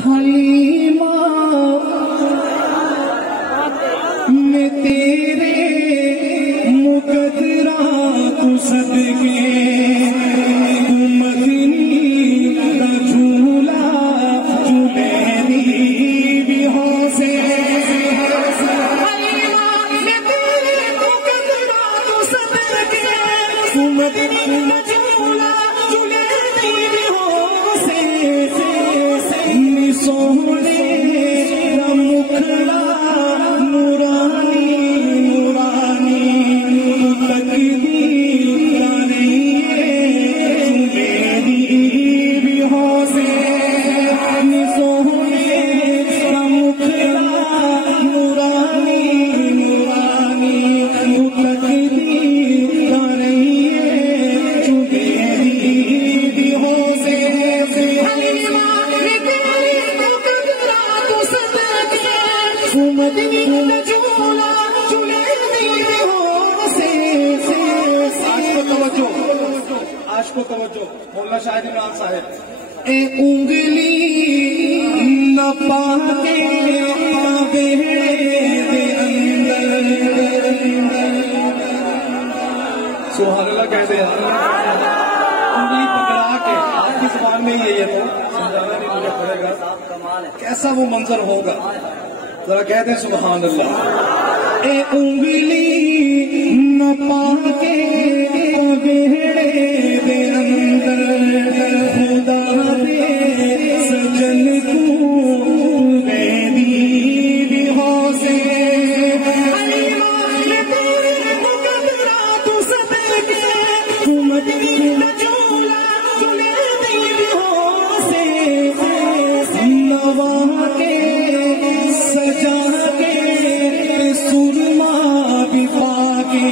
हलीमा में तेरे मुकदरा तू सदके तू मदनी का झूला झूलेनी भी हो से हलीमा में तेरे मुकदरा तू सदके तू मदनी का झूला झूलेनी भी हो से सोहने मुखड़ा नूरानी नूरानी तकदीर मेरी भी हो से सोहने मुखड़ा नूरानी नूरानी तकदीर मेरी भी हो से मदनी का झूला झूलेनी हो से आज को तवज्जो मौलाना शाहिद इमरान साहब ए उंगली न पाके पावे दे अंदर सुभान अल्लाह कहते हैं उंगली पकड़ा के आपकी जुबान में ही है ये तो समझाना नहीं मुझे पड़ेगा कैसा वो मंजर होगा जरा कहते हैं सुभान अल्लाह ए उंगली न पाके बेहड़े दे अंदर खुदा दे सजन तू मेरी भी हो से तू सदके तू मदनी का झूला झूलेनी भी हो से नवा के सजा के सुरमा भी पाके